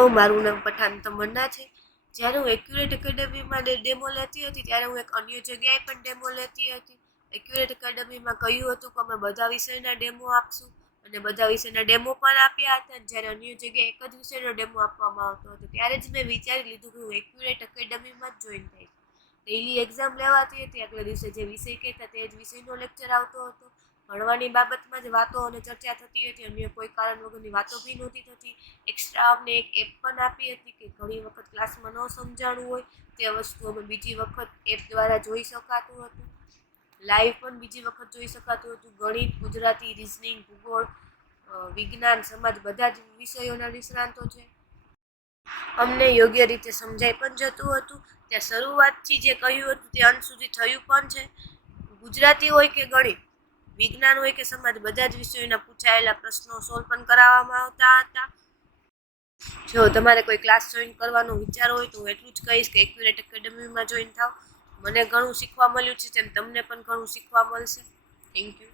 Hello, મારું નામ પઠાન તમન્ના છે. જ્યારે હું એક્યુરેટ એકેડમીમાં ડેમો લેતી હતી ત્યારે હું એક અન્ય જગ્યાએ પણ ડેમો લેતી હતી. એક્યુરેટ એકેડમીમાં કહ્યું હતું કે અમે બધા વિષયના ડેમો આપશું અને બધા વિષયના ડેમો પણ આપ્યા હતા. જ્યારે અન્ય જગ્યાએ એક જ વિષયનો ડેમો આપવામાં આવતો હતો ત્યારે જ મેં વિચારી લીધું કે હું એક્યુરેટ એકેડમીમાં જ જોઈન થઈશ. ડેઈલી એક્ઝામ લેવાતી હતી, આગલા દિવસે જે વિષય કહેતા તે જ વિષયનો લેક્ચર આવતો હતો. ભણવાની બાબતમાં જ વાતો અને ચર્ચા થતી હતી, અન્ય કોઈ કારણ વગરની વાતો બી નહોતી થતી. એક્સ્ટ્રા અમને એક એપ પણ આપી હતી કે ઘણી વખત ક્લાસમાં ન સમજાણું હોય તે વસ્તુ અમે બીજી વખત એપ દ્વારા જોઈ શકાતું હતું. લાઈવ પણ બીજી વખત જોઈ શકાતું હતું. ગણિત, ગુજરાતી, રીઝનિંગ, ભૂગોળ, વિજ્ઞાન, સમાજ બધા જ વિષયોના નિષ્ણાંતો છે. અમને યોગ્ય રીતે સમજાઈ પણ જતું હતું. ત્યાં શરૂઆતથી જે કહ્યું હતું તે અંત સુધી થયું પણ છે. ગુજરાતી હોય કે ગણિત, વિજ્ઞાન હોય કે સમાજ, બધા જ વિષયોના પૂછાયેલા પ્રશ્નો સોલ્વ પણ કરાવવામાં આવતા હતા. જો તમારે કોઈ ક્લાસ જોઈન કરવાનો વિચાર હોય તો હું એટલું જ કહીશ કે એક્યુરેટ એકેડમીમાં જોઈન થાવ. મને ઘણું શીખવા મળ્યું છે, તેમ તમને પણ ઘણું શીખવા મળશે. Thank you.